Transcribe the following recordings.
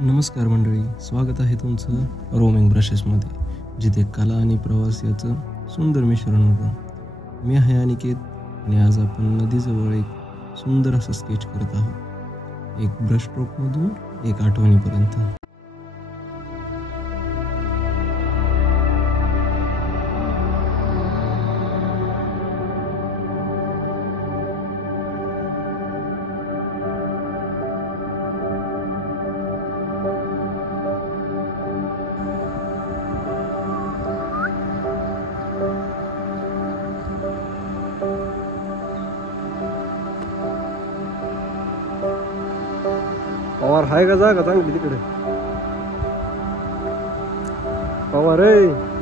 नमस्कार मंडळी, स्वागत आहे तुमचं रोमिंग ब्रशेसमध्ये, जिथे कला आणि प्रवास याचं सुंदर मिश्रण होतं. मी आहे अनिकेत आणि आज आपण नदीजवळ एक सुंदर असं स्केच करत आहोत, एक ब्रश स्ट्रोकमधून एक आठवणीपर्यंत. पवार हाय का जागा चांगली तिकडे? पवार रे,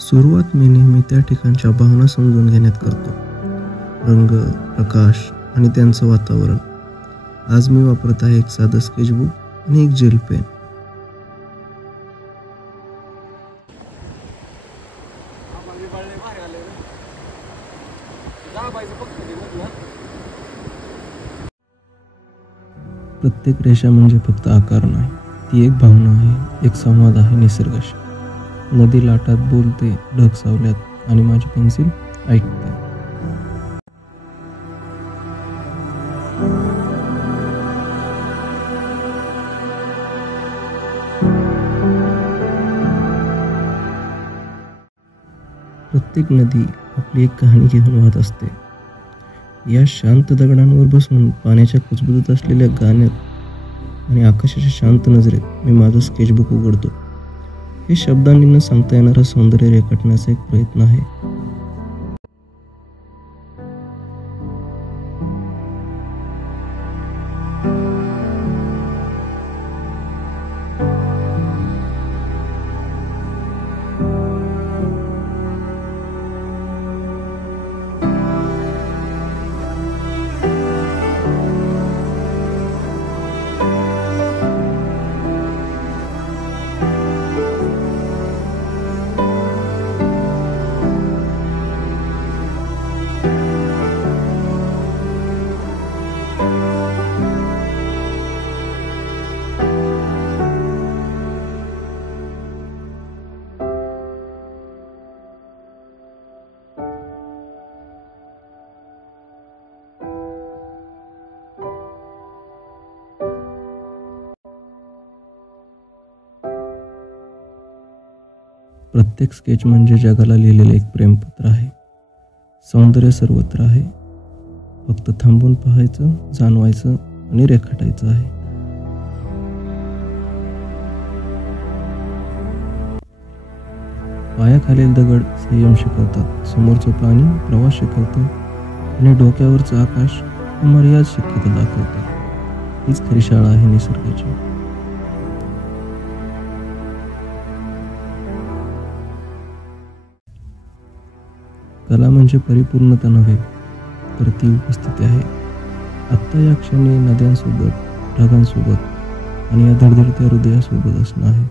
सुरुवात मी नेहमी त्या ठिकाणच्या भावना समजून घेण्यात करतो. रंग, प्रकाश आणि त्यांचं वातावरण. आज मी वापरत आहे एक साधं स्केचबुक आणि एक जेल पेन. प्रत्येक रेषा म्हणजे फक्त आकार नाही, ती एक भावना आहे, एक संवाद आहे निसर्गाशी. नदी लाटात बोलते, ढग सावल्यात आणि माझी पेन्सिल ऐकते. प्रत्येक नदी आपली एक कहाणी घेऊन वाहत असते. या शांत दगडांवर बसून पाण्याच्या कुजबुजत असलेल्या गाण्यात आणि आकाशाच्या शांत नजरेत मी माझं स्केचबुक उघडतो. हे शब्दांनी न सांगता येणारं सौंदर्य रेखाटण्याचा एक प्रयत्न आहे. प्रत्येक स्केच म्हणजे जगाला लिहिलेलं एक प्रेमपत्र आहे. सौंदर्य सर्वत्र आहे, फक्त थांबून पाहायचं, जाणवायचं आणि रेखाटायचं आहे. पायाखालील दगड संयम शिकवतात, समोरचं पाणी प्रवास शिकवतं आणि डोक्यावरचं आकाश अमर्याद शक्यता दाखवतं. हीच खरी शाळा आहे निसर्गाची. कला म्हणजे परिपूर्णता नव्हे, तर ती उपस्थिती आहे. आत्ता या क्षणी नद्यांसोबत, ढगांसोबत आणि या धडधडत्या हृदयासोबत असणं आहे.